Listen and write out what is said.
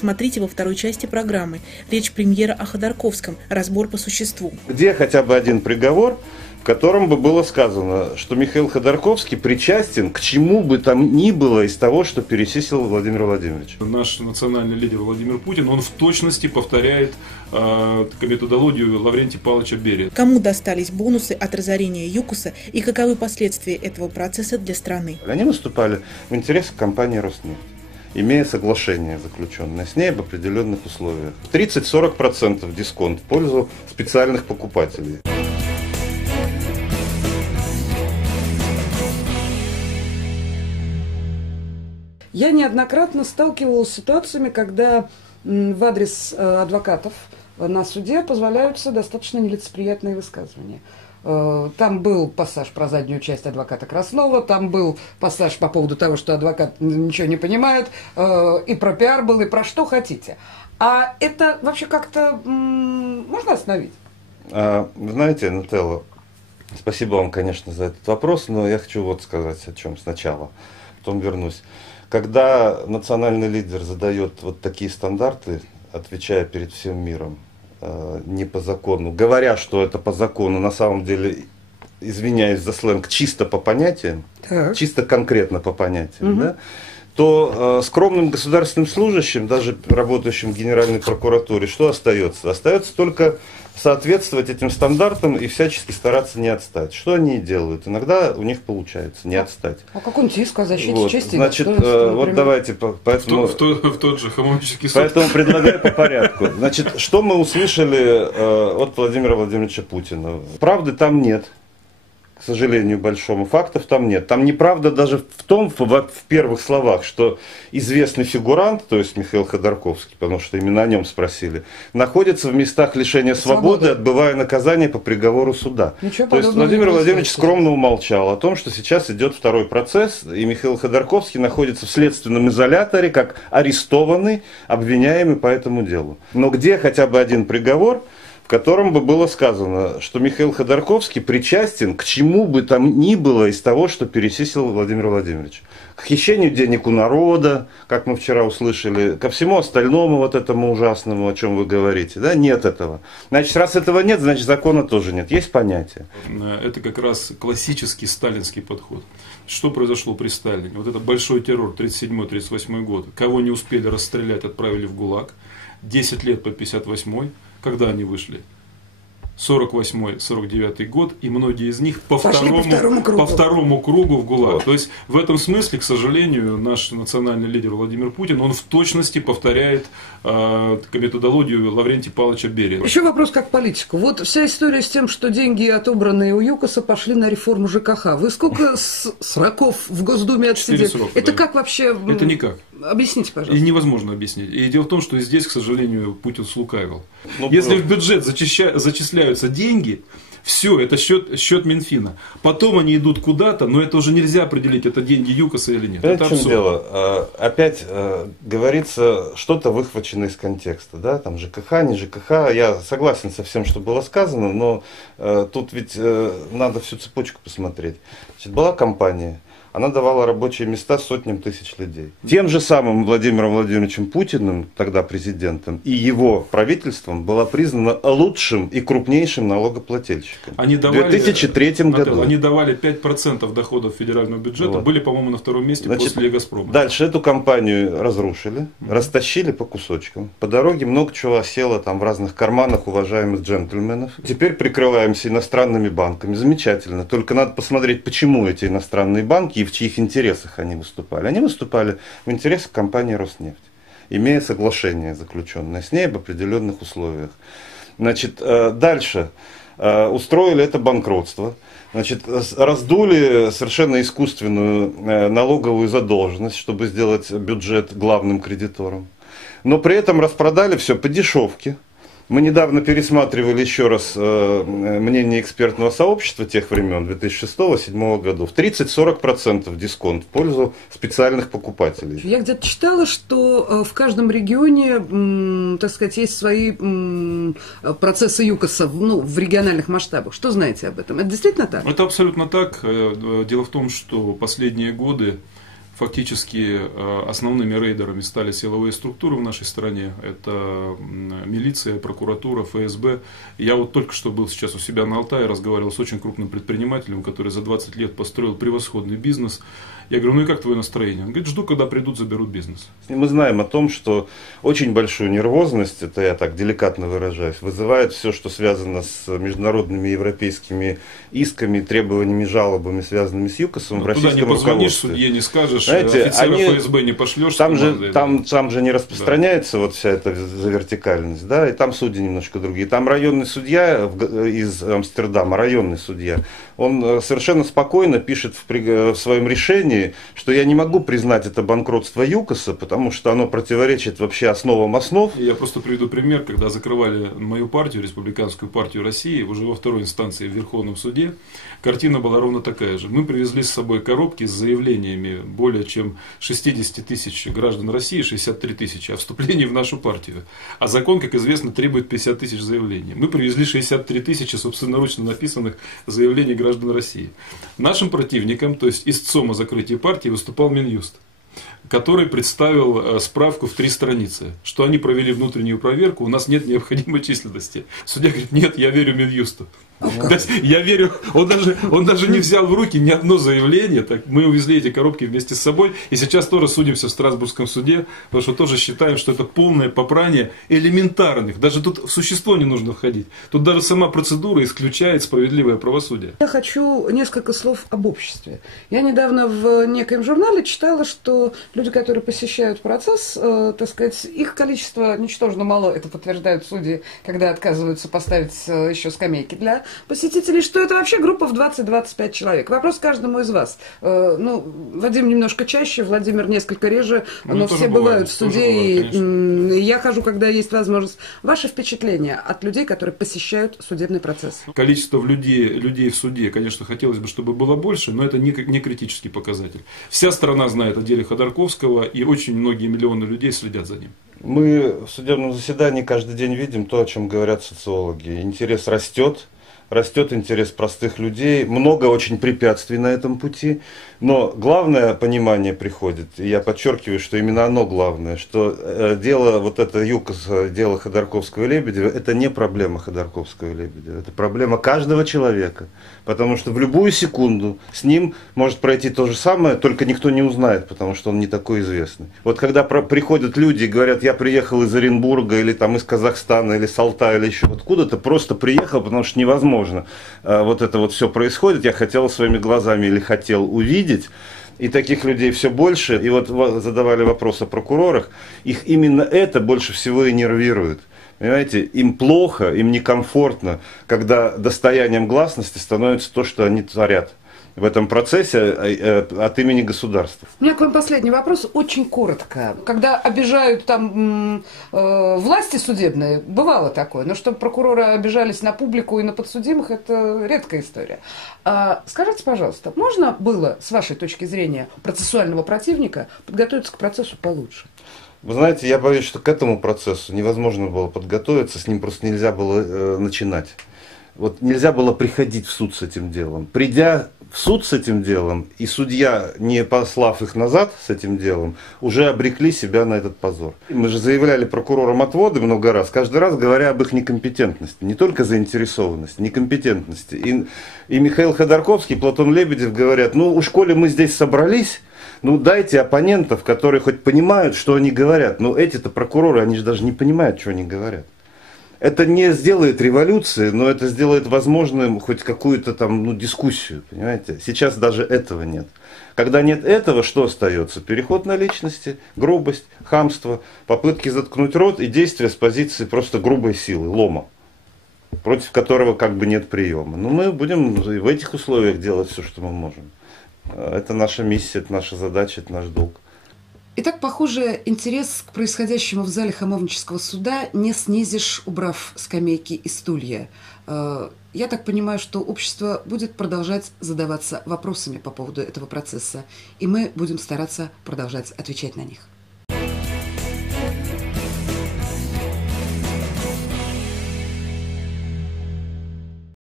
смотрите во второй части программы. Речь премьера о Ходорковском. Разбор по существу. Где хотя бы один приговор, в котором бы было сказано, что Михаил Ходорковский причастен к чему бы там ни было из того, что перечислил Владимир Владимирович. Наш национальный лидер Владимир Путин, он в точности повторяет методологию Лаврентия Павловича Берия. Кому достались бонусы от разорения ЮКОСа и каковы последствия этого процесса для страны? Они выступали в интересах компании «Роснефть», имея соглашение, заключенное с ней об определенных условиях. 30-40% дисконт в пользу специальных покупателей. Я неоднократно сталкивалась с ситуациями, когда в адрес адвокатов на суде позволяются достаточно нелицеприятные высказывания. Там был пассаж про заднюю часть адвоката Краснова, там был пассаж по поводу того, что адвокат ничего не понимает, и про пиар был, и про что хотите. А это вообще как-то можно остановить? Вы знаете, Нателла, спасибо вам, конечно, за этот вопрос, но я хочу вот сказать о чем сначала, потом вернусь. Когда национальный лидер задает вот такие стандарты, отвечая перед всем миром, не по закону, говоря, что это по закону, на самом деле, извиняюсь за сленг, чисто по понятиям, чисто конкретно по понятиям, да, то скромным государственным служащим, даже работающим в Генеральной прокуратуре, что остается? Остается только соответствовать этим стандартам и всячески стараться не отстать. Что они и делают? Иногда у них получается не отстать. А как он иск о защите чести? Значит, вот давайте поэтому, в тот же Хамовнический суд. Поэтому предлагаю по порядку. Значит, что мы услышали от Владимира Владимировича Путина? Правды там нет. К сожалению, большому, фактов там нет. Там неправда даже в первых словах, что известный фигурант, то есть Михаил Ходорковский, потому что именно о нем спросили, находится в местах лишения свободы, отбывая наказание по приговору суда. То есть Владимир Владимирович скромно умолчал о том, что сейчас идет второй процесс, и Михаил Ходорковский находится в следственном изоляторе, как арестованный, обвиняемый по этому делу. Но где хотя бы один приговор, в котором бы было сказано, что Михаил Ходорковский причастен к чему бы там ни было из того, что перечислил Владимир Владимирович. К хищению денег у народа, как мы вчера услышали, ко всему остальному вот этому ужасному, о чем вы говорите. Да? Нет этого. Значит, раз этого нет, значит закона тоже нет. Есть понятие. Это как раз классический сталинский подход. Что произошло при Сталине? Вот это большой террор 37-38 год. Кого не успели расстрелять, отправили в ГУЛАГ. 10 лет по 58-й. Когда они вышли? 48-49 год, и многие из них по второму кругу в ГУЛАГ. Вот. То есть в этом смысле, к сожалению, наш национальный лидер Владимир Путин, он в точности повторяет методологию Лаврентия Павловича Берия. Еще вопрос как политику. Вот вся история с тем, что деньги, отобранные у ЮКОСа, пошли на реформу ЖКХ. Вы сколько сроков в Госдуме отсидели? 4 срока, это да. как вообще? Это никак. Объясните, пожалуйста. И невозможно объяснить. И дело в том, что здесь, к сожалению, Путин слукавил. Если в бюджет зачисляются деньги, все, это счет Минфина. Потом они идут куда-то, но это уже нельзя определить, это деньги ЮКОСа или нет. Это в чем дело? Опять говорится что-то выхвачено из контекста. Да? Там ЖКХ, не ЖКХ. Я согласен со всем, что было сказано, но тут ведь надо всю цепочку посмотреть. Значит, была компания. Она давала рабочие места сотням тысяч людей. Тем же самым Владимиром Владимировичем Путиным, тогда президентом, и его правительством была признана лучшим и крупнейшим налогоплательщиком. Они давали, в 2003 году. Они давали 5% доходов федерального бюджета, были, по-моему, на втором месте после «Газпрома». Дальше эту компанию разрушили, растащили по кусочкам. По дороге много чего осело там в разных карманах уважаемых джентльменов. Теперь прикрываемся иностранными банками. Замечательно. Только надо посмотреть, почему эти иностранные банки и в чьих интересах они выступали. Они выступали в интересах компании «Роснефть», имея соглашение, заключенное с ней об определенных условиях. Значит, дальше устроили это банкротство. Значит, раздули совершенно искусственную налоговую задолженность, чтобы сделать бюджет главным кредитором. Но при этом распродали все по дешевке. Мы недавно пересматривали еще раз мнение экспертного сообщества тех времен, 2006-2007 годов. 30-40% дисконт в пользу специальных покупателей. Я где-то читала, что в каждом регионе, так сказать, есть свои процессы ЮКОСа в региональных масштабах. Что знаете об этом? Это действительно так? Это абсолютно так. Дело в том, что последние годы Фактически основными рейдерами стали силовые структуры в нашей стране. Это милиция, прокуратура, ФСБ. Я вот только что был сейчас у себя на Алтае, разговаривал с очень крупным предпринимателем, который за 20 лет построил превосходный бизнес. Я говорю, ну и как твое настроение? Он говорит, жду, когда придут, заберут бизнес. Мы знаем о том, что очень большую нервозность, это я так деликатно выражаюсь, вызывает все, что связано с международными европейскими исками, требованиями, жалобами, связанными с ЮКОСом в российском руководстве. Туда не позвонишь, судье не скажешь, офицера ФСБ не пошлешь. Там же не распространяется вот вся эта вертикальность, да, и там судьи немножко другие. Там районный судья из Амстердама, районный судья, он совершенно спокойно пишет в своем решении, что я не могу признать это банкротство ЮКОСа, потому что оно противоречит вообще основам основ. Я просто приведу пример, когда закрывали мою партию, Республиканскую партию России, уже во второй инстанции в Верховном суде, картина была ровно такая же. Мы привезли с собой коробки с заявлениями более чем 60 тысяч граждан России, 63 тысячи, о вступлении в нашу партию. А закон, как известно, требует 50 тысяч заявлений. Мы привезли 63 тысячи собственноручно написанных заявлений граждан России. Нашим противникам, то есть истцом о закрытии партии, выступал Минюст, который представил справку в 3 страницы, что они провели внутреннюю проверку, у нас нет необходимой численности. Судья говорит, нет, я верю Минюсту. То есть, я верю, он даже не взял в руки ни одно заявление, так, мы увезли эти коробки вместе с собой, и сейчас тоже судимся в Страсбургском суде, потому что тоже считаем, что это полное попрание элементарных, даже тут в существо не нужно входить, тут даже сама процедура исключает справедливое правосудие. Я хочу несколько слов об обществе. Я недавно в некоем журнале читала, что люди, которые посещают процесс, так сказать, их количество ничтожно мало, это подтверждают судьи, когда отказываются поставить еще скамейки для посетителей, что это вообще группа в 20-25 человек. Вопрос каждому из вас. Вадим немножко чаще, Владимир несколько реже, но все бывают в суде, и я хожу, когда есть возможность. Ваши впечатления от людей, которые посещают судебный процесс? Количество людей в суде, конечно, хотелось бы, чтобы было больше, но это не критический показатель. Вся страна знает о деле Ходорковского, и очень многие миллионы людей следят за ним. Мы в судебном заседании каждый день видим то, о чем говорят социологи. Интерес растет. Растет интерес простых людей, много очень препятствий на этом пути, но главное понимание приходит, и я подчеркиваю, что именно оно главное, что дело вот это ЮКОС, дело Ходорковского и Лебедева, это не проблема Ходорковского и Лебедева, это проблема каждого человека, потому что в любую секунду с ним может пройти то же самое, только никто не узнает, потому что он не такой известный. Вот когда приходят люди и говорят, я приехал из Оренбурга, или там из Казахстана, или с Алтая, или еще откуда-то, просто приехал, потому что невозможно. Вот это вот все происходит, я хотел своими глазами или хотел увидеть, и таких людей все больше, и вот задавали вопрос о прокурорах, их именно это больше всего и нервирует. Понимаете, им плохо, им некомфортно, когда достоянием гласности становится то, что они творят в этом процессе от имени государства. У меня к вам последний вопрос, очень коротко. Когда обижают там власти судебные, бывало такое, но чтобы прокуроры обижались на публику и на подсудимых, это редкая история. Скажите, пожалуйста, можно было, с вашей точки зрения, процессуального противника подготовиться к процессу получше? Вы знаете, я боюсь, что к этому процессу невозможно было подготовиться, с ним просто нельзя было начинать. Вот нельзя было приходить в суд с этим делом. Придя в суд с этим делом, и судья, не послав их назад с этим делом, уже обрекли себя на этот позор. Мы же заявляли прокурорам отводы много раз, каждый раз говоря об их некомпетентности, не только заинтересованности, некомпетентности. И Михаил Ходорковский, и Платон Лебедев говорят, ну уж коли мы здесь собрались, ну дайте оппонентов, которые хоть понимают, что они говорят. Но эти-то прокуроры, они же даже не понимают, что они говорят. Это не сделает революции, но это сделает возможным хоть какую-то там дискуссию, понимаете? Сейчас даже этого нет. Когда нет этого, что остается? Переход на личности, грубость, хамство, попытки заткнуть рот и действия с позиции просто грубой силы, лома, против которого как бы нет приема. Но мы будем в этих условиях делать все, что мы можем. Это наша миссия, это наша задача, это наш долг. Итак, похоже, интерес к происходящему в зале Хамовнического суда не снизишь, убрав скамейки и стулья. Я так понимаю, что общество будет продолжать задаваться вопросами по поводу этого процесса, и мы будем стараться продолжать отвечать на них.